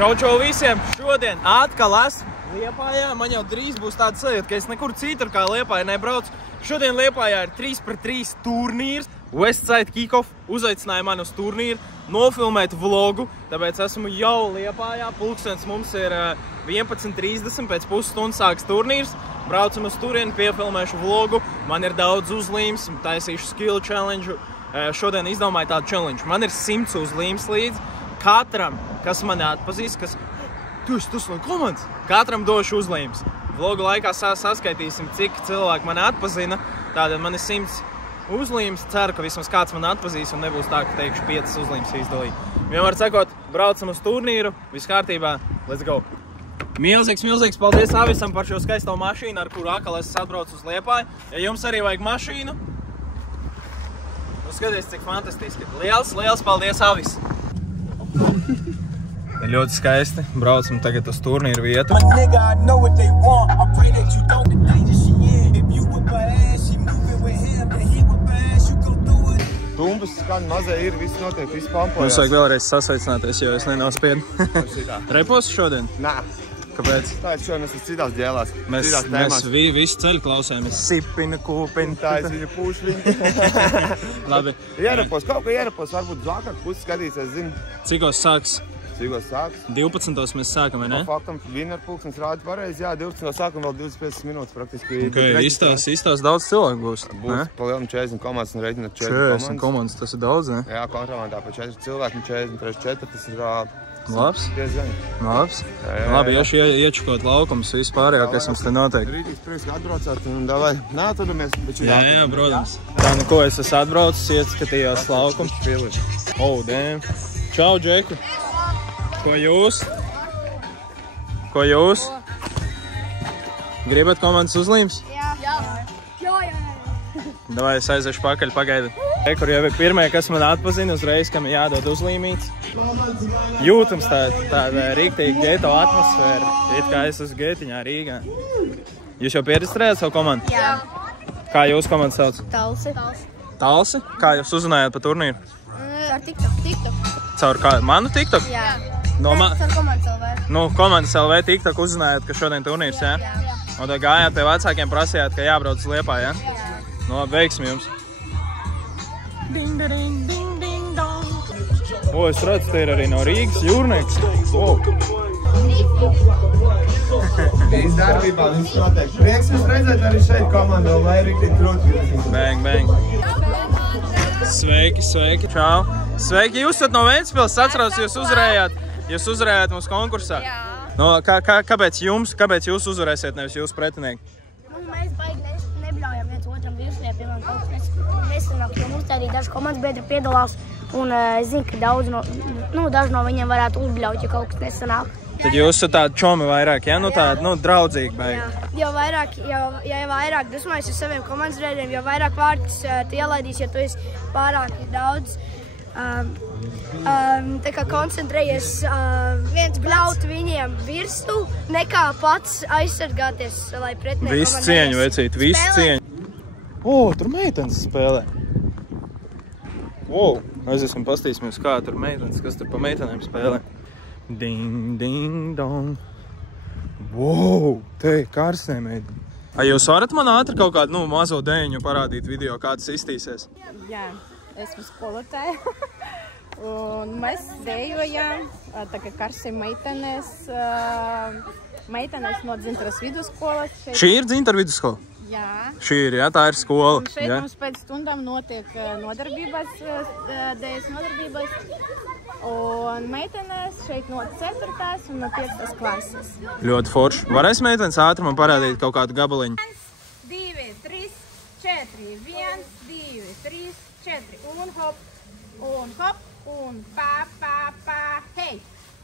Čau visiem! Šodien atkal esmu Liepājā. Man jau drīz būs tāda sajūta, ka es nekur citur kā Liepājā nebraucu. Šodien Liepājā ir 3-3 turnīrs. Westside Kickoff uzaicināja mani uz turnīru nofilmēt vlogu, tāpēc esmu jau Liepājā. Pulkstens mums ir 11:30, pēc pusstundas sāks turnīrs. Braucam uz turieni, piefilmēšu vlogu. Man ir daudz uzlīmes, taisīšu skill challenge. Šodien izdomāju tādu challenge. Man ir 100 uzlīmes līdzi. Katram, kas mani atpazīst, kas tu esi no komandas, katram došu uzlīmes. Vlogu laikā saskaitīsim, cik cilvēki mani atpazina. Tātad man ir 100 uzlīmes. Ceru, ka vismaz kāds mani atpazīs un nebūs tā, ka teikšu 5 uzlīmes izdalīt. Vienmēr sakot, braucam uz turnīru, viss kārtībā, let's go! Milzīgs paldies Avisam par šo skaisto mašīnu, ar kuru atkal es atbraucu uz Liepāju. Ja jums arī vajag mašīnu, skaties, cik fantastiski. Liels paldies, Avis! Ir ļoti skaisti. Braucam tagad uz turnīru vietu. Tumbas skan mazai ir, viss notiek, viss pampojās. Mums vajag vēlreiz sasveicināties, jo es nenospiedu. Repos šodien? Nā. Kāpēc? Tā ir šodien, es esmu citās dēlās. Mēs visu ceļu klausāmies. Sipina, kūpina. Tā es viņu pūšliņu. Labi. Ierapos, kaut kā ierapos, varbūt zākāk puses skatīsies, zinu. Cikos sāks? Cikos sāks? 12. mēs sākam, vai ne? Faktam, vienar pulkstens rādi pareizi, jā, 12. sākam vēl 25 minūtes praktiski. Ok, izstās daudz cilvēku būs. Būs pa lielam 40 komandas un reiķināt 40 komandas, tas ir daudz, ne? Jā, kontrabandā pa 4 cilvēki un 43, tas ir labs. diezgan. Labs. Labi, iešu iečukot laukums, vispārējā, kas mums te notiek. Rītīgs prieks, ka atbraucāt un davai nāturamies. Jā, protams. Tā, nu ko, es esmu atbraucis, ieskatījos laukums. Oh, damn. Čau, Džeki. Ko jūs? Gribat komandas uzlīmes? Jā. Davai, es aiziešu pakaļ, pagaidu. Kur jau ir pirmie, kas man atpazina uzreiz, kam ir jādod uzlīmīts. Jūtams tāda rīktīgi geto atmosfēra. It kā es esmu getiņā Rīgā. Jūs jau pieregistrējāt savu komandu? Jā. Kā jūs komandu sauc? Talsi. Talsi? Kā jūs uzzinājāt par turnīru? Ar TikTok. Caur kā? Manu TikTok? Jā. No Caur komandas LV. Nu, komandas LV TikTok uzzinājāt, ka šodien turnīrs, jā? Jā. Un tad gājāt pie vecākiem, prasījāt, ka jābrauc uz Liepāju, jā? Jā. Nu, labi, veiksim jums. Ding, ding, ding, ding, dong. O, es redzu, te ir arī no Rīgas jūrnieks. O. Viss darbībā, viss notiek. Prieks jūs redzēt arī šeit komandu, vai riktīgi krūti. Bang. Sveiki. Čau. Sveiki, jūs esat no Ventspils, atceros, jūs uzvarējāt mūsu konkursā. Jā. No, kāpēc jūs uzvarēsiet, nevis jūsu pretinieki? Mēs baigi nebļaujam viens otram virsliet, piemēram, kaut kas nesanāk, jo mums arī daži komandas biedri piedalās, un es zinu, ka daži no viņiem varētu uzbļaut, ja kaut kas nesanāk. Tad jūs esat tādi čomi vairāk, ja? Nu tādi, draudzīgi baigi. Jo vairāk dusmojas uz saviem komandas biedriem, jo vairāk vārtus tu ielaidīs, ja tu esi pārāk daudz. Tā kā koncentrējies bļaut viņiem virsū, nekā pats aizsargāties, lai pretinieki Visu cieņu, vecīt, visu cieņu. O, tur meitenes spēlē. Wow, aiziesim pastīsimies, kā tur meitenes, kas tur pa meitenēm spēlē. Ding, ding, dong. Wow, te karstē meitene. Jūs varat man ātri kaut kādu mazo dēņu parādīt video, kā tas iztīsies? Jā, esmu skolotāja. Un mēs dējojam, tā kā karsi meitenes no Dzintaras vidusskolas. Šī ir Dzintara vidusskola? Jā. Šī ir, jā, tā ir skola. Un šeit mums pēc stundām notiek nodarbības, dējas nodarbības. Un meitenes šeit no 4. un no 5. klases. Ļoti forši. Varēs meitenes ātri man parādīt kaut kādu gabaliņu? 1, 2, 3, 4. 1, 2, 3, 4. Un hop. Un pa, hei!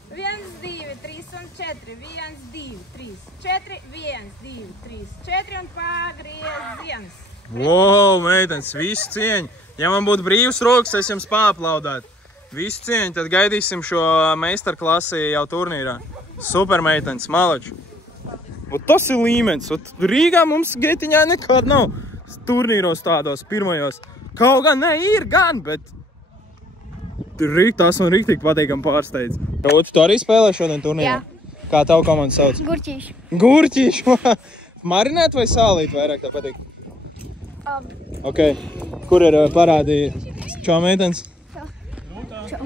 1, 2, 3 un 4. 1, 2, 3, 4. 1, 2, 3, 4 un pagrieziens. Wow, meitenes, visu cieņu. Ja man būtu brīvs rokas, es jums paaplaudētu. Visu cieņu, tad gaidīsim šo meistarklasi jau turnīrā. Super meitenes, malači. Tas ir līmenis. Rīgā mums getiņā nekād nav turnīros tādos pirmajos. Kaut gan ne ir gan, bet tās man riktīgi patīkam pārsteidz. Rūti, tu arī spēlē šodien turnīrā? Jā. Kā tavu komandu sauc? Gurķīši. Gurķīši! Marinēt vai sālīt vairāk tev patīk? Ok. Kur ir parādīja čau meitenes?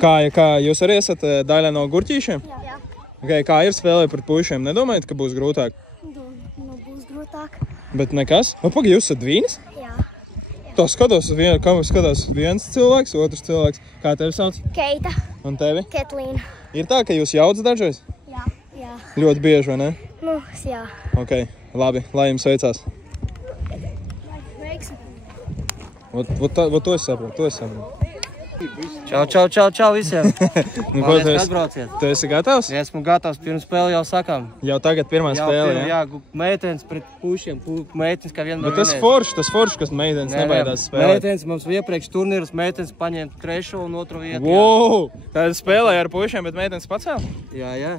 Kā jūs arī esat daļa no gurķīšiem? Jā. Ok, kā ir spēlē par puišiem? Nedomājat, ka būs grūtāk? Nu, būs grūtāk. Bet nekas? Pagaid, jūs esat vīnis? Jā. To skatos, skatās viens cilvēks, otrs cilvēks. Kā tevi sauc? Keita. Un tevi? Ketlīna. Ir tā, ka jūs jauc dažreiz? Jā. Ļoti bieži, vai ne? Nu, jā. Ok, labi, lai jums veicās. Veiksmi. To es saprotu, Čau visiem! Nu, ko tu atbrauciet? Tu esi gatavs? Ja esmu gatavs, pirms spēli jau sakām. Jau tagad pirmā spēle, jā? Jā, meitenes pret pušiem, meitenes kā vienmēr. Bet tas forši, kas meitenes nebaidās spēlēt. Meitenes mums iepriekš turnīrus, meitenes paņēma 3. un 2. vietu. Wow! Tāda spēlēja ar puišiem, bet meitenes pacēla? Jā.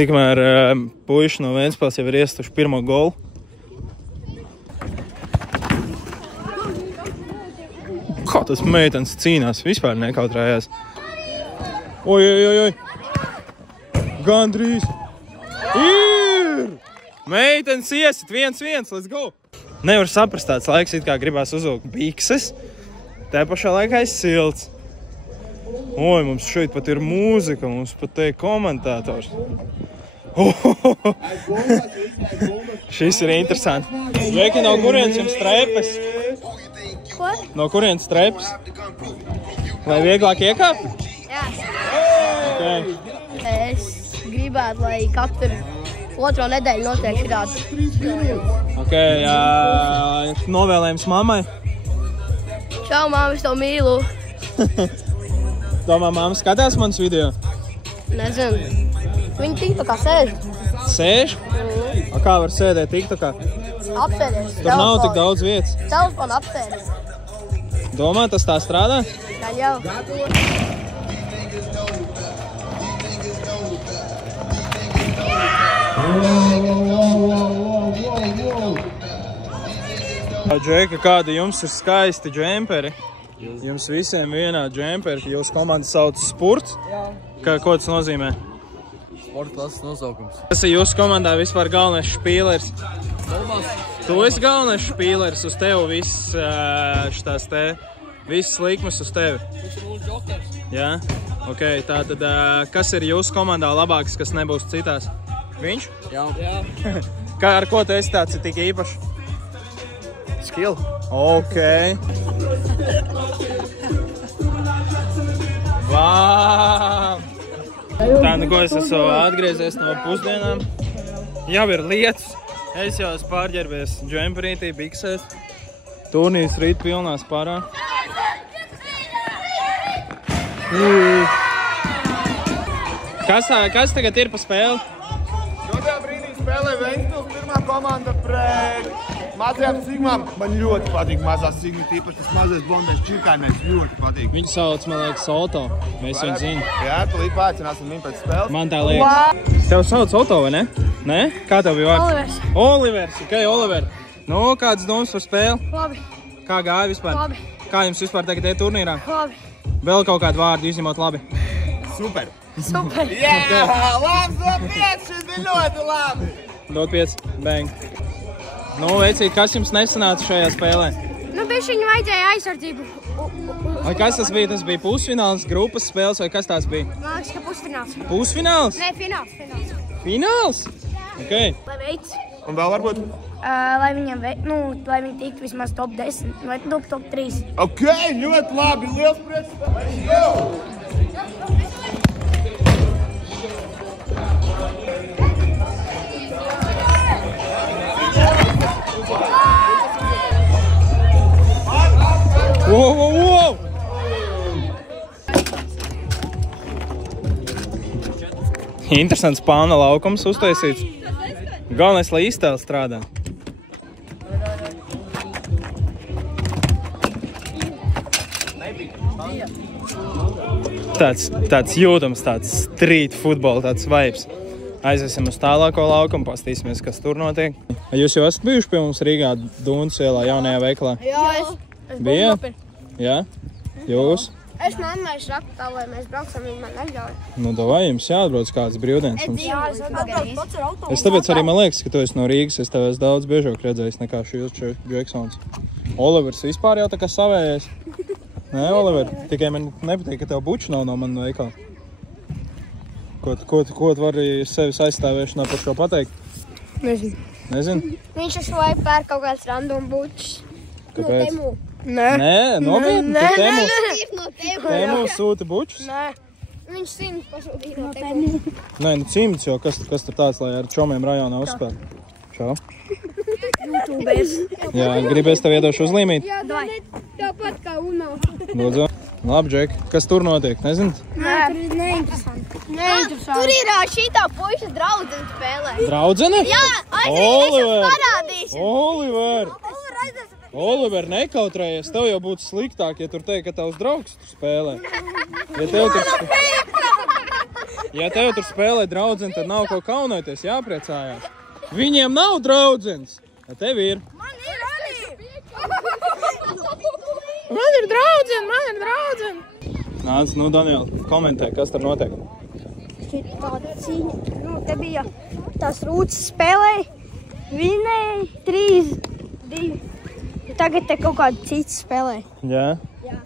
Tikmēr puiši no Ventspils jau ir iestuši pirmo golu. Kā tas meitenes cīnās, vispār nekautrējās. Oi! Gandrīz! Ir! Meitenes iesit 1-1, let's go! Nevar saprast tāds laiks, it kā gribās uzvilkt bikses, tā pašā laikā ir silts. Oi, mums šeit pat ir mūzika, mums pat te ir komentātors. Šis ir interesanti. Veiki, no kurienes jums trepes? Ko? No kurienes trepes? Lai vieglāk iekāpt? Jā. Okay. Es gribētu, lai katru otro nedēļu notiek šādi. Ok, novēlējums mammai. Čau, māma, es tev mīlu. Domā, mamma skatās manas video? Nezinu. Viņi tik kā sēž. Sēž? A kā var sēdēt TikTokā? Apsēdies. Tur nav tik daudz vietas. Telefonu apsēdies. Domā, tas tā strādā? Tā jau. Džeka, kādi jums ir skaisti džemperi? Jums visiem vienā džemperi. Jūsu komanda sauc Spurts? Ko tas nozīmē? Sporta klases nosaukums. Tas ir jūsu komandā vispār galvenais špīlers? Tu esi galvenais špīlers, uz tevi viss šitās te, viss likmes uz tevi. Viņš ir mūsu džokers. Jā? Ok, tātad, kas ir jūsu komandā labāks, kas nebūs citās? Viņš? Jā. Kā ar ko tu esi tāds ir tik īpašs? Skill. Ok. Vau! Tā, nu ko es esmu atgriezies no pusdienām. Jau ir lietus. Es jau esmu pārģērbies džemperītī, biksēs. Turnīrs rīt pilnā spārā. Kas tagad ir pa spēli? Šodien brīdī spēlē Ventspils pirmā komanda pret mazajām sigmām. Man ļoti patīk mazās sigmi, tīpaši tas mazais blondais čirkainais ļoti patīk. Viņu sauc, man liekas, Oto. Mēs viņu zinām. Jā, tu līdz pācināsim viņu pēc spēles. Man tā liekas. Tev sauc Oto, vai ne? Nē? Kā tev bija vārds? Olivers. Ok, Oliver. Nu, kāds domas par spēli? Labi. Kā gāja vispār? Labi. Kā jums vispār tagad ir turnīrā? Labi. Vēl kaut kādu vārdu izņemot labi? Super! Super. Jā, labs dod 5, šis bija ļoti labi! Dod 5, bang. Nu, veicīgi, kas jums nesanāca šajā spēlē? Nu, bišķiņu vajadzēja aizsardzību. Vai kas tas bija? Tas bija pusfināls, grupas spēles vai kas tās bija? Man liekas, ka pusfināls. Pusfināls? Nē, fināls. Fināls? Ok. Lai veids. Un vēl varbūt? Lai viņiem, lai viņi tiktu vismaz top 10 vai top 3. Ok, ļoti labi, liels prieks! Let's go! Wow! Interesants pāna laukums uztaisīts. Galvenais, lai iztēle strādā. Tāds jūtams, tāds street futbola, tāds vibes. Aiziesim uz tālāko laukumu, pastīsimies, kas tur notiek. Jūs jau esat bijuši pie mums Rīgā Dūnas ielā jaunajā veikalā? Jā, es Bija? Jā? Jūs? Es mammai saku tā, lai mēs braucam, viņi man neļauj. Nu, davai, jums jāatbrauc kāds brīvdienas mums. Jā, Es tāpēc arī man liekas, ka tu esi no Rīgas. Es tev esmu daudz biežāk redzējis nekā šīs Džeksons. Olivers vispār jau tā kā savējais. Nē, Oliver, tikai man nepatīk, ka tev buču nav no man veikala. Ko tu vari sevis aizstāvēšanā par šo pateikt? Nezinu? Viņš uz vai pēr kaut kāds random bučs. Kāpēc? No Temu. Nē, nopietni, No Temu sūta bučus? Nē. Viņš 100 pasūtīja no Temu. Nē, nu 100 jau, kas tur tāds, lai ar čomiem rajonā uzspēl? Čau. YouTubers. Jā, gribēs tev iedošu uzlīmīt? Jā, tāpat kā Uno. Lūdzu. Labi, Džek, kas tur notiek, nezinu? Nē, tur ir neinteresanti. Tur ir šitā puiša draudzene spēlē. Draudzene? Jā, Oliver! parādīšu. Oliver! Oliver, nekautrējies, tev jau būtu sliktāk, ja tur teikt, ka tavs draugs tur spēlē. Ja tev tur spēlē draudzene, tad nav ko kaunēties, jāpriecājās. Viņiem nav draudzenes, ja tev ir. Man ir draudzene. Nāc, nu, Daniel, komentē, kas tur notiek. Tāda cīņa. Nu, te bija tās rūtas spēlēja. Vinēja 3-2. Tagad te kaut kāda cita spēlēja. Jā? Jā.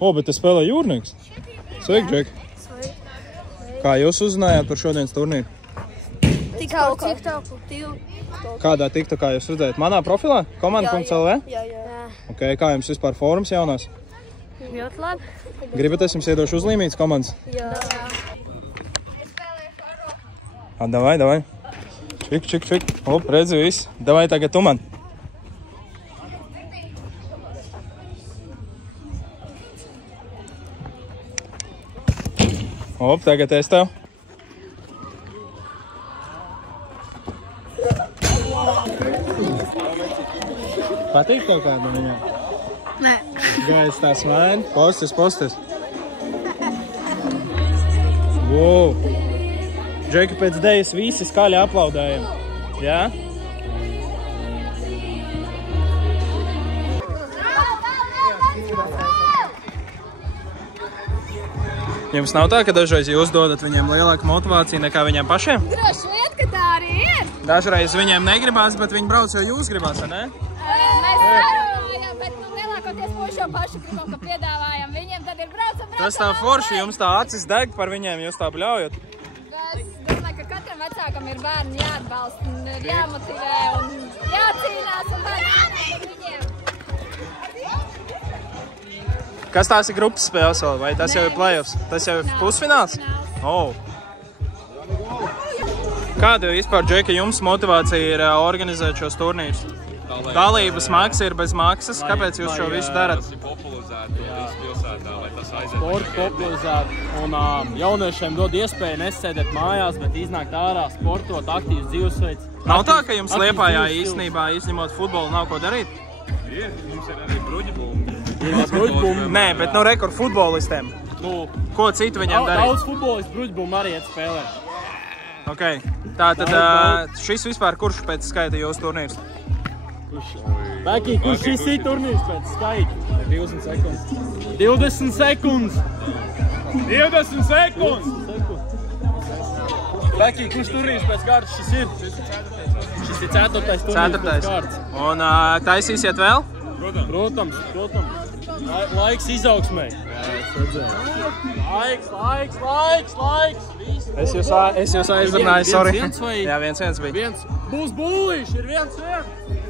O, bet te spēlē Jūrnieks. Sveiki, Džek. Kā jūs uzzinājāt par šodienas turnīru? TikToku. Kādā TikTokā jūs redzējat? Manā profilā? Komanda.lv? Jā. Ok, kā jums vispār fórums jaunās? Ļoti labi. Gribat, es jums iedošu uzlīmītas komandas? Jā. Davai. Čik. Op, redzi viss. Davai tagad tu man. Op, tagad es tev. Patīk kaut kāda viņam? Nē. Gaiss tās maini. Postis. Wow. Džeki, pēc dējas visi skaļi aplaudējam. Jā? Jums nav tā, ka dažreiz jūs dodat viņiem lielāku motivāciju nekā viņiem pašiem? Droši vien, ka tā arī ir. Dažreiz viņiem negribās, bet viņi brauc, jo jūs gribās, ne? Mēs sarunājam, bet lielākoties puiši paši gribam, ka piedāvājam viņiem, tad ir braucam. Tas tā forši, jums tā acis deg par viņiem, jūs tā bļaujat. Es domāju, ka katram vecākam ir bērni jāatbalsta un ir jāmotivē un jācīnās un bērni viņiem. Kas tās ir grupas spēles vēl, vai tas jau ir playoffs? Tas jau ir pusfināls? Oh. Kāda vispār, Džeki, jums motivācija ir organizēt šos turnīrus? Dalības maksa ir bez maksas. Kāpēc jūs šo visu darat? Tas ir popularizēti visu pilsētā, lai tas aiziet. Sports popularizēt un jauniešiem dod iespēju nesēdēt mājās, bet iznākt ārā, sportot, aktīvs dzīvesveids. Nav tā, ka jums Liepājā īstenībā, izņemot futbolu, nav ko darīt? Ir, mums ir arī bruģibūmi. Nē, bet nu rekord futbolistiem. Ko citu viņiem darīt? Daudz futbolistu bruģibūmu arī iet spēlēt. Ok, tātad šis vispār kurš pēc skaita jūsu turnīrs? Beki, kurš šis ir turnīrs pēc skaita? 20 sekundes. 20 sekundes! 20 sekundes! Beki, kurš turnīrs pēc kārtas šis ir? Šis ir 4. turnīrs pēc kārtas. Un taisīsiet vēl? Protams. Laiks izaugsmai. Laiks. Es jūs aizrunāju, sorry. Viens vai? Jā, 1-1 bija. Būs būlīši, ir 1-1.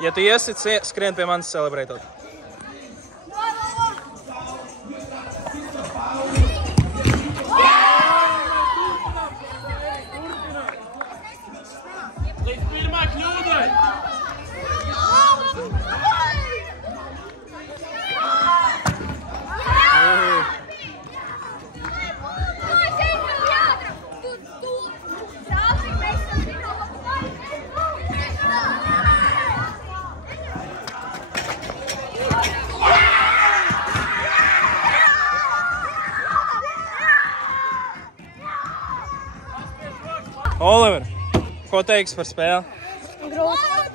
Ja tu iesit, skrien pie manis celebrētot. Līdz pirmā kļūdai! Ko teiks par spēli?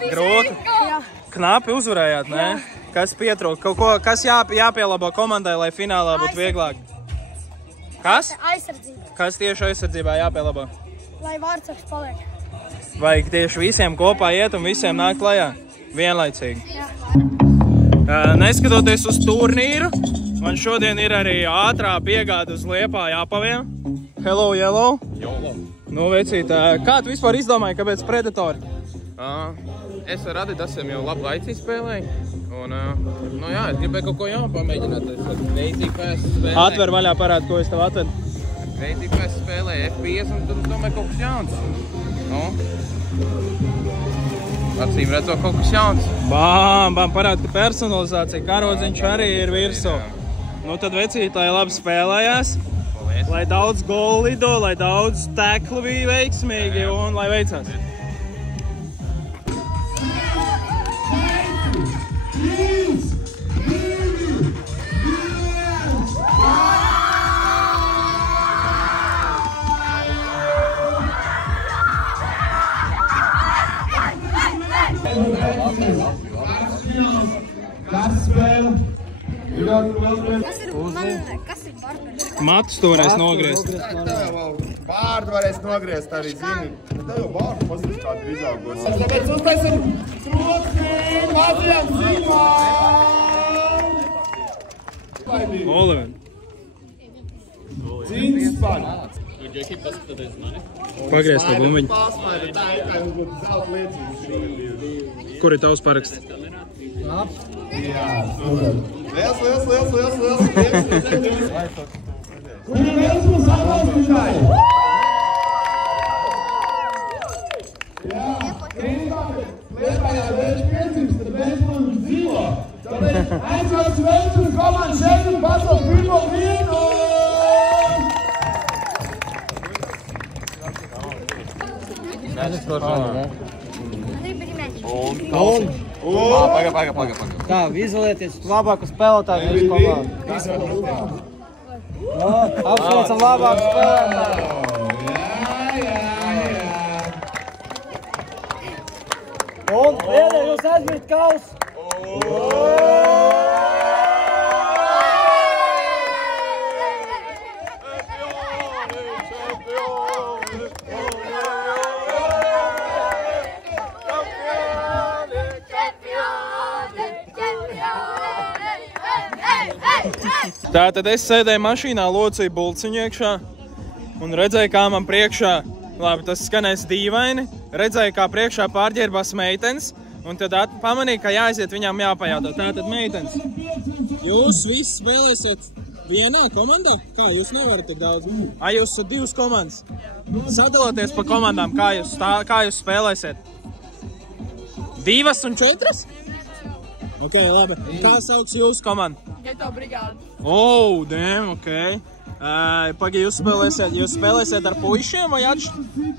Grūti. Jā. Knapi uzvarējāt, ne? Kas pietrūk? Kas jāpielabo komandai, lai finālā būtu vieglāk? Kas? Aizsardzība. Kas tieši aizsardzībā jāpielabo? Lai Vārtsaks paliek. Vajag tieši visiem kopā iet un visiem nāk klajā? Vienlaicīgi. Jā. Neskatoties uz turnīru, man šodien ir arī ātrā piegāda uz Liepāju apaviem. Hello, Yellow. Nu, vecīt, kā tu vispār izdomāji, kāpēc Predatori? Es ar Adidasiem jau labu laicī spēlēju. Un, nu jā, es gribēju kaut ko jaunu pamēģināt. Es Crazy Pass spēlēju. Atver vaļā parādu, ko es tev atvedu. Crazy Pass spēlēju FPS un tad domāju kaut kas jauns. Nu, acīm redzot kaut kas jauns. Bām, parāda, ka personalizācija, karodziņš arī ir virsū. Nu tad vecīt, lai labi spēlējās. Paldies. Lai daudz golu lido, lai daudz teklu bija veiksmīgi un lai veicās. Kas ir partneri? Matus to varēs nogriezt. Vārdu varēs nogriezt arī, zini. Tev jau vārdu paskatās kādu izaugos. Tāpēc uztaisim troksni mazajām zīmām! Oliver. Cīņas par! Pagriez to bumbiņu. Pārsmēri tā, kā jūs būtu zelta liecības. Kur ir tavs paraksts? Jā, super. Liels! Kur ir viens mums atbalstītāji? Jā, Liepājā vērš piecības, tad mēs mums dzīvo. Tāpēc aizvēc vērš un komandu šeit un pasaules pirmo vīnu! Paga. Tā, izvēlieties labāku spēlētāju mūsu komandu. Apsveicam labāku spēlētāju. Un vienai jūs aizmirst kausu. Tātad es sēdēju mašīnā, locīju bulciņu iekšā un redzēju, kā man priekšā, labi, tas skanēs dīvaini, redzēju, kā priekšā pārģērbās meitenes, un tad pamanīju, ka jāaiziet viņām jāpajautā. Tātad meitenes, jūs visi spēlēsiet vienā komandā? Kā, jūs nevarat tik daudz? Jūs esat divas komandas? Sadaloties pa komandām, kā jūs spēlēsiet? 2 un 4? Ok, labi. Kā sauc jūsu komandu? Geto brigāde. Oh, damn, ok. Pagi, jūs spēlēsiet ar puišiem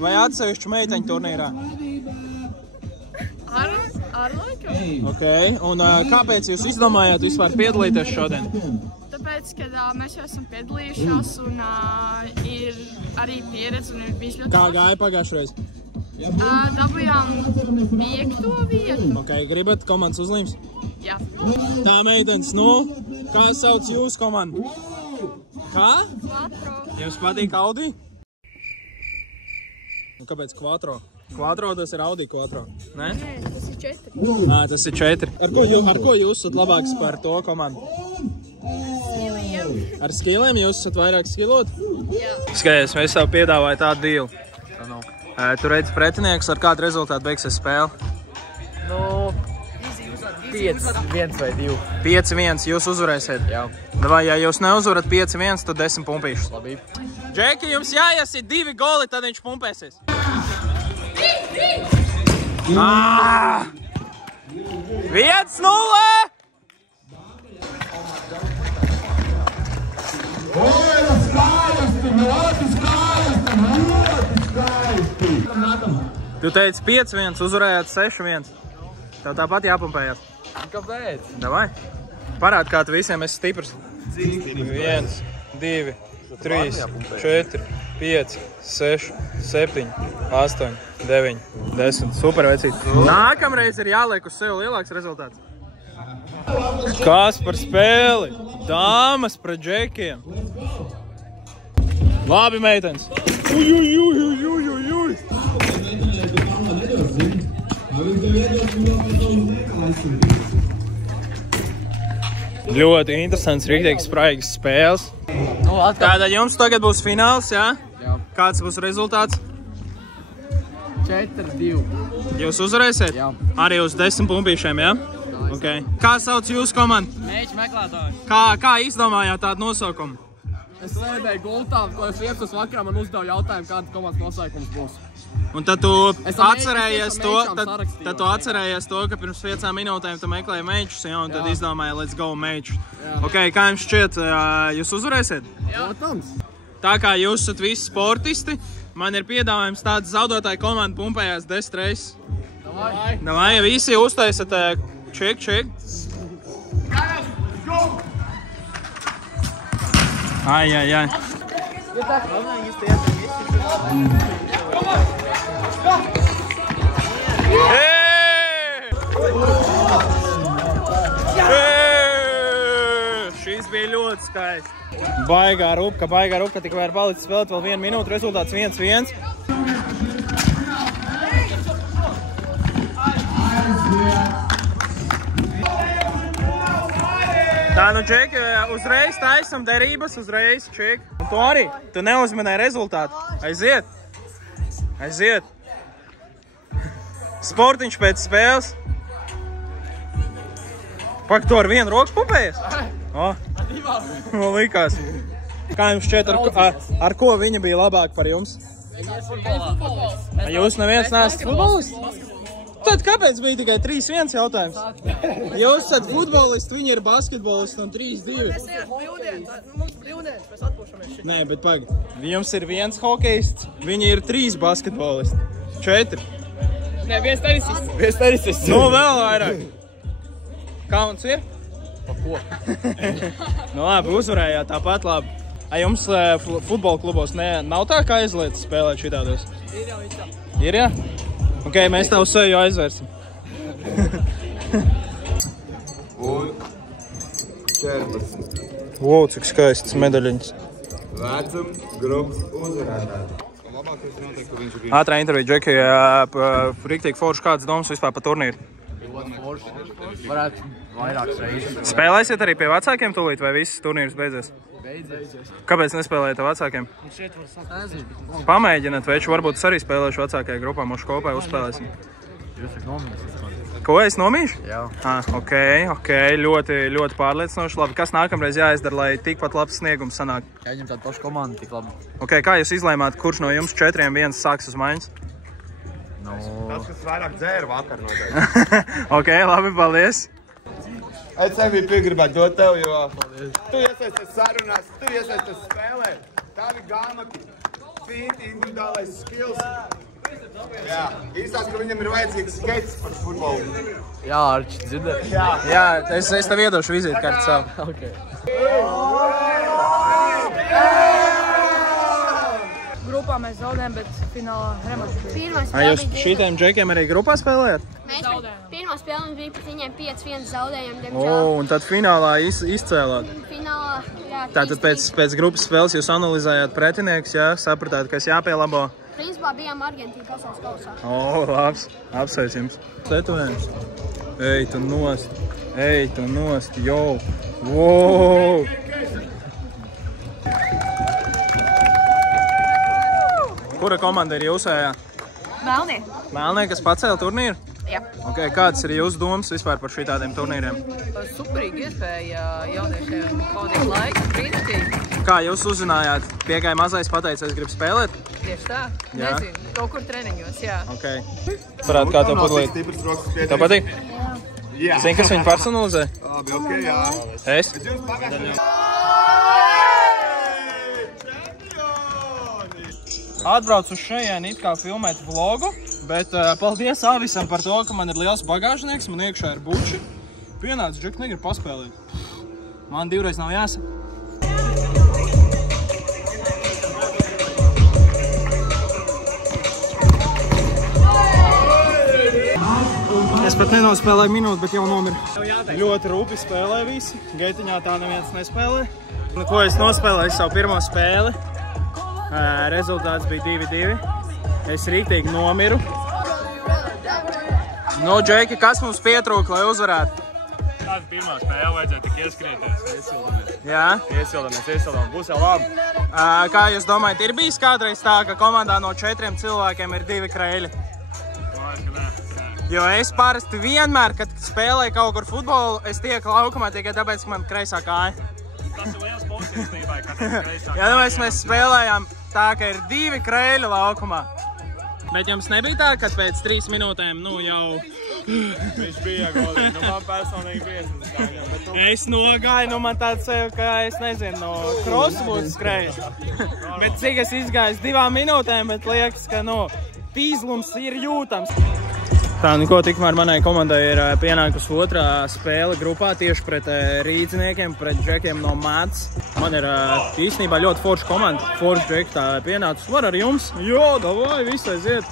vai atsevišķu meiteņu turnīrā? Ar laiku. Ok, un kāpēc jūs izdomājāt vispār piedalīties šodien? Tāpēc, ka mēs jau esam piedalījušās un ir arī pieredze un ir bijis ļoti Kā gāja pagājušreiz? Dabujām 5. vietu. Ok, gribat komandas uzlīmes? Jā. Tā, meitenes, nu, kā sauc jūsu komandu? Kā? Quattro. Jums patīk Audi? Un kāpēc Quattro? Quattro tas ir Audi Quattro, ne? Nē, tas ir 4. Tas ir 4. Ar ko jūs esat labāks par to komandu? Skiliem. Ar skiliem jūs esat vairāk skilot? Jā. Skaties, mēs tev piedāvāju tādu dīlu. Tu redzi pretinieks, ar kādu rezultātu beigsies spēle? Nu, 5-1 vai 2. 5-1, jūs uzvarēsiet? Jā. Vai, ja jūs neuzvarat 5-1, tad 10 pumpīšus. Labi. Džeki, jums jāiesit 2 goli, tad viņš pumpēsies. 1-0! Tu teici 5-1, uzvarējāt 6-1. Tev tāpat jāpumpējās. Kāpēc? Davai. Parādi, kā tu visiem esi stiprs. 1, 2, 3, 4, 5, 6, 7, 8, 9, 10. Super, vecīt. Nākamreiz ir jāliek uz sevi lielāks rezultāts. Kas par spēli? Dāmas pret džekiem. Labi, meitenes. Ļoti interesants, rīktīgi spraigas spēles. Tātad jums tagad būs fināls, jā? Jā. Kāds būs rezultāts? 4-2. Jūs uzvarēsiet? Jā. Arī uz 10 pumpīšiem, jā? Okay. Kā sauc jūsu komandu? Mēģi meklētāji. Kā izdomājāt tādu nosaukumu? Es sēdēju gultā, ko es 11 vakarā man uzdevu jautājumu, kāda komandas nosaukums būs. Un tad tu atcerējies to, ka pirms 5 minūtēm tu meklēji mečus, ja, un tad izdomāji let's go mečus. Ok, kā jums šķiet, jūs uzvarēsiet? Jā. Protams. Tā kā jūs esat visi sportisti, man ir piedāvājums tāds zaudētāju komanda pumpējās 10 reizes. Davai, ja visi uztaisat check. Ai. Šis bija ļoti skaists. Baigā rupka, tikai var palicis spēlēt vēl 1 minūte, rezultāts 1-1. Tā, nu, Džeki, uzreiz taisam derības, uzreiz, Ček. Un tu arī, tu neuzmanēji rezultātu. Aiziet. Sportiņš pēc spēles. Pak, tu ar vienu roku pupējies? Likās. Kā jums šķiet, ar ko viņa bija labāk par jums? Jūs neviens neesat futbolists? Tad kāpēc bija tikai 3-1 jautājums? Jūs esat futbolisti, viņi ir basketbolisti un 3-2. Mēs ir brīvdienas, mēs atpūšamies šeit. Nē, bet pagaid. Jums ir 1 hokejists, viņi ir 3 basketbolisti. 4. Nē, 1 tenisists. Nu, vēl vairāk. Kauns ir? Pa ko? Nu labi, uzvarējāt tāpat labi. Jums futbola klubos nav tā, kā aizlietas spēlēt šitādos? Ir jau, viss jau. Ir, jā? Ok, mēs tavu seju aizvērsim. Un 14. Wow, cik skaists medaļiņas. Vecum grupas uzvarētāji. Ātrā intervija, Džeki, riktīgi forši, kāds domas vispār pa turnīru? Ļoti forši. Varētu vairākas reizes. Spēlēsiet arī pie vecākiem tūlīt, vai viss turnīrs beidzies? Beidzies. Kāpēc nespēlējat ar vecākiem? Nezinu. Pamēģiniet, veču, varbūt es arī spēlēšu vecākajā grupā, mūsu kopā uzspēlēsim. Jūs esat nomījušies. Ko, es nomīšu? Jā. Ok, ļoti pārliecinoši. Labi, kas nākamreiz jāizdara, lai tikpat labs sniegums sanāk? Jāņem tādu pašu komandu tik labi. Ok, kā jūs izlēmāt, kurš no jums 4-1 sāks uz maiņas? Tas, kas vairāk dzēra vakar noteikti. Ok, labi, paldies. Es MVP gribētu dot tev, jo tu iesaisties sarunās, tu iesaisties spēlē. Tavi gamaki, finti, individuālais skills. Jā, īstās, ka viņam ir vajadzīgs skates par futbolu. Jā, Arči, dzirdēt? Jā, es tev iedošu vizītkarti savu. Ok. Grupā mēs zaudējam, bet finālā rematš bija. Jūs šitiem džekiem arī grupā spēlējat? Mēs pirmā spēle mums bija pat viņiem 5-1 zaudējām, diemžēl. Un tad finālā izcēlāt? Finālā, jā. Tātad pēc grupas spēles jūs analizējāt pretinieks, jā? Sapratāt, kas jāpielabo? Principā bijām Argentīna pasaules kausā. Labs, apsveic jums. Tetovējums. Ej tu nost, jau. Wow! Kura komanda ir jūsējā? Melnie. Melnie, kas pacēla turnīru? Jā. Ok, kādas ir jūsu domas vispār par šitādiem turnīriem? Superīgi iespēja jauniešiem pavadīt laiku, brīnišķīgi. Kā jūs uzzinājāt? Piegāja mazais pateica, es gribu spēlēt? Tieši tā. Jā. Nezinu, kaut kur treniņos, jā. Ok. Parād, kā tev padalīt? Tev patīk? Jā. Zini, kas viņu personalizē? Labi, ok, jā. Es? Atbraucu uz šejieni it kā filmēt vlogu, bet paldies Avisam par to, ka man ir liels bagāžnieks, man iekšā ir buči. Pienāc, Džek, negrib paspēlēt. Man 2 reiz nav jāsaka. pat nenospēlēju minūti, bet jau nomira. Ļoti rūpi spēlē visi. Geitiņā tā neviens nespēlē. Ko es nospēlēju savu pirmo spēli? Rezultāts bija 2-2. Es rīktīgi nomiru. No, Džeki, kas mums pietrūka, lai uzvarētu? Tāda pirmā spēle vajadzēja tik ieskrieties. Iesildamies. Jā? Iesildamies. Būs jau labi. Kā jūs domājat, ir bijis kādreiz tā, ka komandā no 4 cilvēkiem ir 2 kreļi? Jo es parasti vienmēr, kad spēlēju kaut kur futbolu, es tieku laukumā tikai tāpēc, ka man kreisā kāja. Tas ir liels punkts īstenībā, ka tas kreisā kāja. Jā, mēs spēlējām tā, ka ir 2 kreļi laukumā. Bet jums nebija tā, ka pēc 3 minūtēm, jau... Viņš bija golīgi, man personīgi bija. Es nogāju, man tāds sev, ka es nezinu, no krosu būtu skrējis. Bet cik es izgāju 2 minūtēm, bet liekas, ka, tīzlums ir jūtams. Tā, ko tikmēr manai komandai ir pienākusi otrā spēle grupā tieši pret rīdziniekiem, pret džekiem no Mēdz. Man ir īstenībā ļoti forša komanda, forša džeki tā pienācis. Var ar jums? Jo, davai, viss aiziet.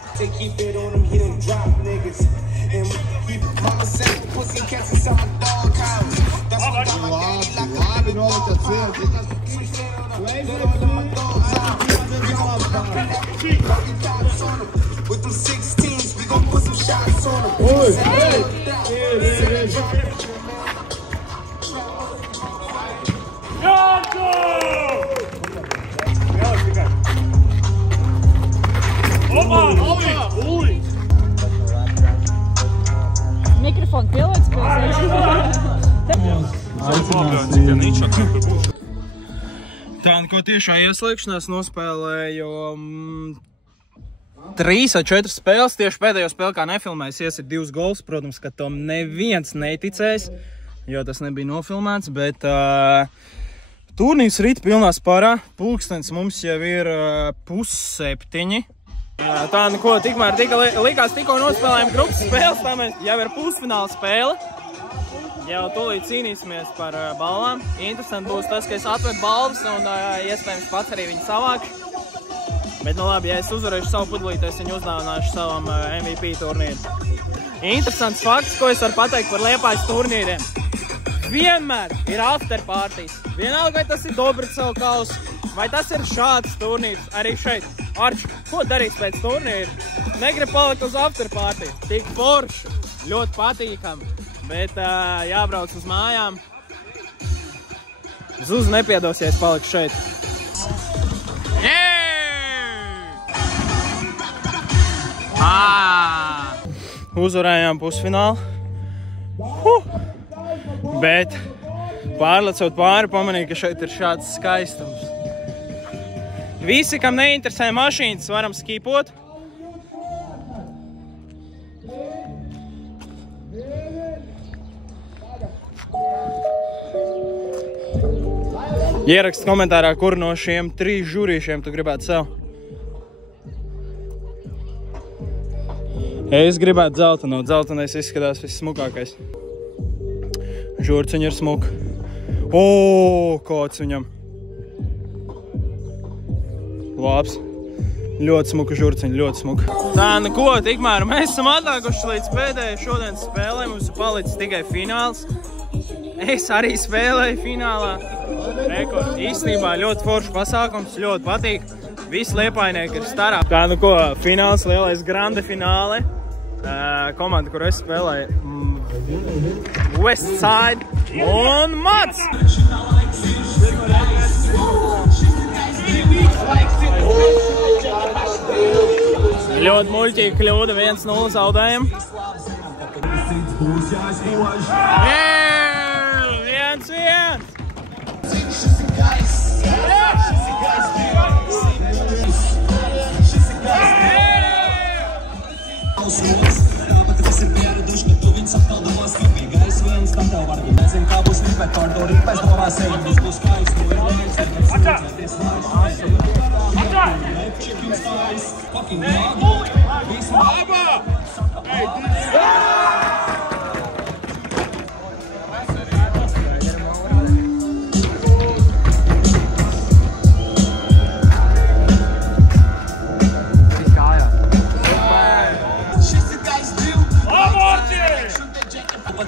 Mikrofonu pielaic Tā, ko tiešā ieslēgšanās nospēlēju 3 vai 4 spēles. Tieši pēdējo spēli, kā nefilmēs, iesit 2 gols. Protams, ka tom neviens neticēs, jo tas nebija nofilmēts, bet turnīrs rīt pilnā spārā. Pulkstens mums jau ir 6:30. Tā, ko tikmēr likās tikko nospēlējām grupas spēles, tā mēs jau ir pusfināla spēle. Jau tūlīt cīnīsimies par balvām. Interesanti būs tas, ka es atvedu balvas un iespējams pats arī viņu savākšu. Bet, labi, ja es uzvarēšu savu pudelīti, es viņu uzdāvināšu savam MVP turnīru. Interesants fakts, ko es varu pateikt par Liepājas turnīriem. Vienmēr ir afterpartijas. Vienalga, vai tas ir Dobricela kausa, vai tas ir šāds turnīrs, arī šeit. Arči, ko darīs pēc turnīra? Negrib palikt uz afterpartiju. Tik forši, ļoti patīkami, bet jābrauc uz mājām. Zuzu nepiedos, ja es paliku šeit. Uzvarējām pusfinālu, bet pārlecot pāri, pamanīju, ka šeit ir šāds skaistums. Visi, kam neinteresē mašīnas, varam skipot. Ierakst komentārā, kur no šiem 3 žurīšiem tu gribētu sev. Es gribētu dzelteno. Dzeltenais izskatās vissmukākais. Žurciņi ir smuka. Kāds viņam. Labs. Ļoti smuka žurciņa, ļoti smuka. Tā, ko, tikmēr mēs esam atlākuši līdz pēdējai šodienas spēlē. Mums ir palicis tikai fināls. Es arī spēlēju finālā. Rekord. Īstenībā ļoti foršs pasākums, ļoti patīk. Visi liepainieki ir starā. Tā, ko, fināls, lielais grande fināle. Komanda, kur es spēlēju, Westside un Mats. Ļoti muļķīgi kļūda, 1-0 zaudējam. 1-1!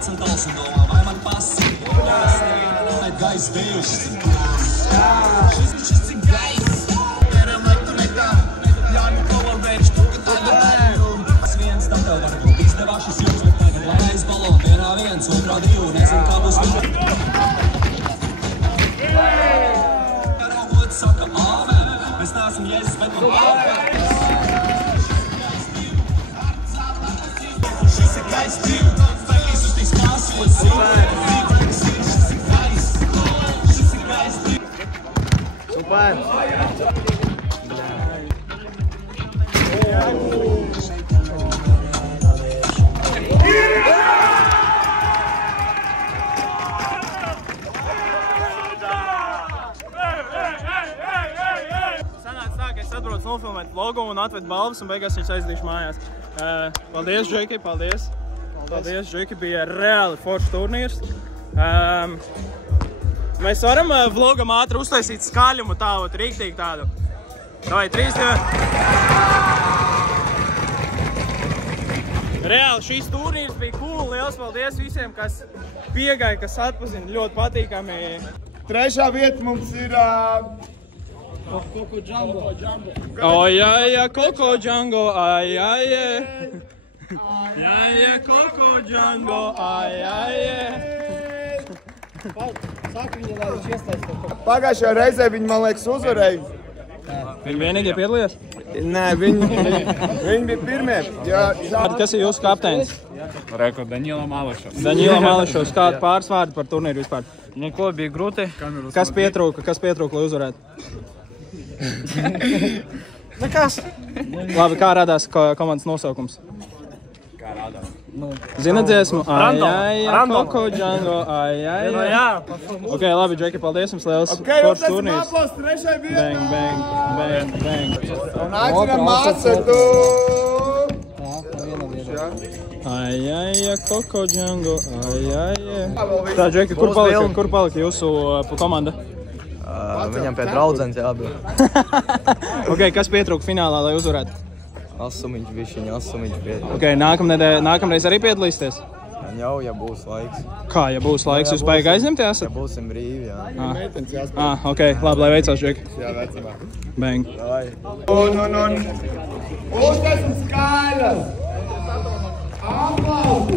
procentāls un domā, vai man pasīvi. Es nevienu nav gaisa bijušas. Šis cik gaisa. Teram lektu nekā, Jāņu Kovalvērš, tu, ka tā nebēru. Es viens tam tev varbūt izdevās šis jums, bet tagad lai aiz balonu. Vienā viens, otrā divu, nezinu, kā būs Raugot saka āmen, es neesmu Jēzus, bet man āmen. Šis ir gaiss divu, fekīs uz tīs klāsos zivu. Šis ir gaiss divu. Super! Sanāca tā, ka es atbraucu nofilmēt vlogu un atvedu balvas un beigās viņš aizdīšu mājās. Paldies, Džeki, paldies. Paldies, Džeki, bija reāli foršs turnīrs. Mēs varam vlogam ātri uztaisīt skaļumu tādu, rīktīgi tādu. Vai 3, 2. Reāli šīs turnīrs bija cool. Liels paldies visiem, kas piegāja, kas atpazina. Ļoti patīkami. Trešā vieta mums ir... Koko Django. Ai, ai, Koko Django, ai, ai. Ai, ai, Koko Django, ai, ai. Saka viņa, lai viņš iesaista. Pagājušajā reizē viņi, man liekas, uzvarēja. Viņi vienīgie piedalījās? Nē, viņi bija pirmie. Kas ir jūsu kapteinis? Reku, Daņila Malašovs. Daņila Malašovs, kādu pāris vārdu par turnīru vispār? Neko bija grūti. Kas pietrūka, lai uzvarētu? Nekas. Labi, kā radās komandas nosaukums? Kā radās? Zināt dziesmu? Random. Ai, ai, Koko Django, ai, ai. Ok, labi, Džeki, paldies jums liels. Foršs turnīrs. Trešai vietai. Bang, bang, bang, bang. Un aicinām mācetu. Ai, ai, Koko Django, ai, ai. Tā, Džeki, kur palika jūsu komanda? Viņam pie draudzenes jābūt. Ok, kas pietrūka finālā, lai uzvarētu? Asumiņš pietrūka. Ok, nākamreiz arī piedalīsieties? Jau, ja būs laiks. Kā, ja būs laiks? Jūs baigi aizņemti esat? Ja būsim brīvi, jā. Ok, labi, lai veicās, Džeki. Jā, vecamā. Bang. Un. Uztaisam skaļas. Aplausi.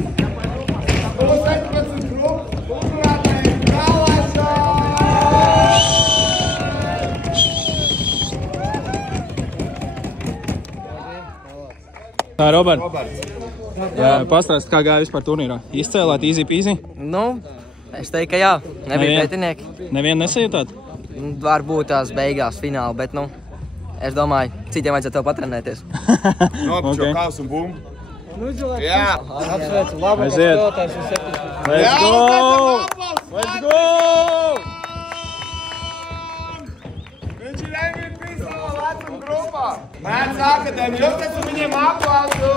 Būs 17 grupu. Uzvarētāji Kalāšā. Tā, Robert. Pastāst, kā gāja vispār turnīrā? Izcēlāt easy peasy? Nu, es teiktu, ka jā. Nebija pretinieki. Nevienu nesajūtāt? Varbūt tās beigās fināli, bet, nu, es domāju, citiem vajadzētu tev patrenēties. Nopučo kaus un bumbu. Jā. Apsveicu, labāk Aiziet. spēlētājs un 7. Let's go! Let's go! Viņš ir MVP savā vecuma grupā. Mēdz akadēmiju, uztaisam viņiem aplausu.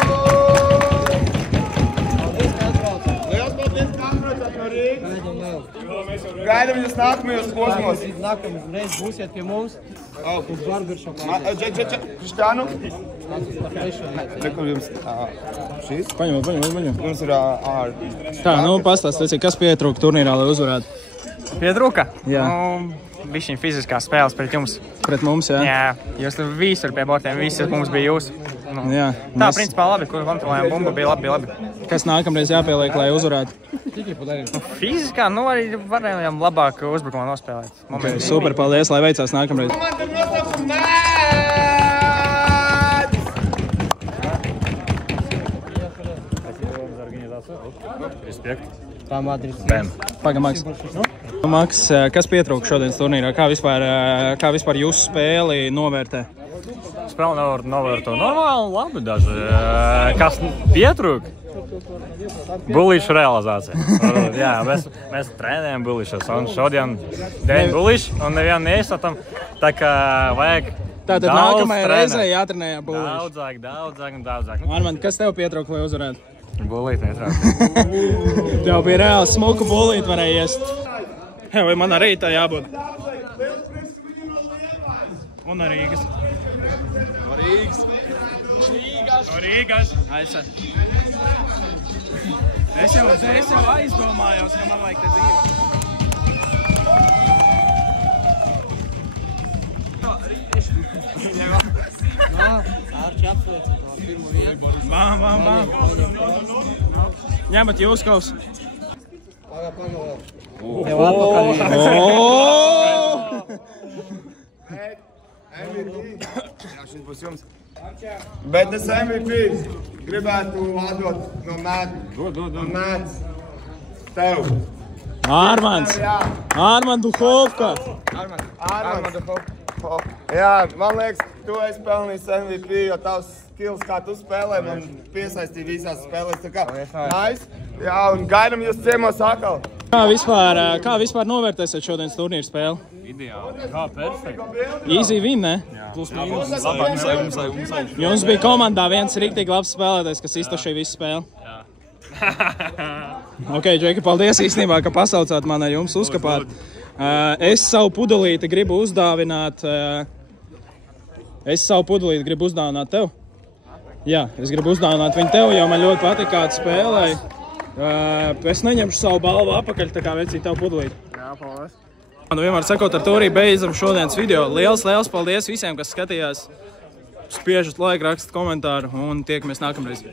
Liels paldies, ka atbraucāt no Rīgas. Gaidam jūs nākamajos posmos. Nākamreiz būsiet pie mums. Uz barbershopā. Krištānu? Nekur jums šīs? Paņem. Jums ir Tā, nu pastāst, kas pietrūka turnīrā, lai uzvarētu? Piedrūka? Jā. Bišķiņ fiziskās spēles pret jums. Pret mums, jā? Jā, jūs tur visur pie bortiem, visur mums bija jūs. Nu, Jā. tā, principā labi, kur kontrolējām bumbu, bija labi. Kas nākamreiz jāpieliek, lai uzvarētu? Fiziskā, nu arī varējām labāk uzbrukumā nospēlēt. Okay, super, paldies, lai veicās nākamreiz. Pagaid, Maks. Maks, kas pietrūka šodienas turnīrā? Kā vispār jūsu spēli novērtē? Spēle novērto normāli, labi daži. Kas pietrūka? Bulīšu realizācija. Jā, mēs trenējam bulīšas, un šodien dēļ bulīšu, un nevienu neizsatam, tā kā vajag Tātad nākamajai reizei jātrenējā bulīšu. Daudzāk. Armand, kas tev pietrūka, lai uzvarētu? Bulīt netrāk. Tev bija reāli smuku bulīt varēja iest. Vai man arī tā jābūt? Un no Rīgas. No Rīgas. Aizsat. Es jau aizdomājos, ka man vajag te dzīvi. Ārči apsveicam to pirmo vietu. Bām. Ņemat jūs kaus. Tev atpakaļ. MVP. Jā, šis būs jums. Bet es MVP gribētu atdot no mēdz tev. Ārman Duhovka. Ārman Duhovka. Jā, man liekas, tu esi pelnījis MVP, jo tavs skills, kā tu spēlē, man piesaistīja visās spēlēs. Tā kā nice. Jā, un gaidam jūs ciemos atkal. Kā vispār novērtēsiet šodienas turnīru spēli? Ideāli. Kā perfekti. Easy win, ne? Plus mīnus. Labāk. Jums bija komandā viens riktīgi labs spēlētājs, kas iztašīja visu spēli. Ok, Džeki, paldies īstenībā, ka pasaucāt man ar jums uzkapāt. Es savu pudelīti gribu uzdāvināt tev. Jā, es gribu uzdāvināt viņu tev, jo man ļoti patīk, kā tu spēlēji. Es neņemšu savu balvu apakaļ, tā kā vecīt tev pudelīti. Jā, paldies. Man vienmēr sakot, ar to arī beidzam šodienas video. Liels paldies visiem, kas skatījās. Spiežat laiku, rakstat komentāru un tiekamies nākamreiz.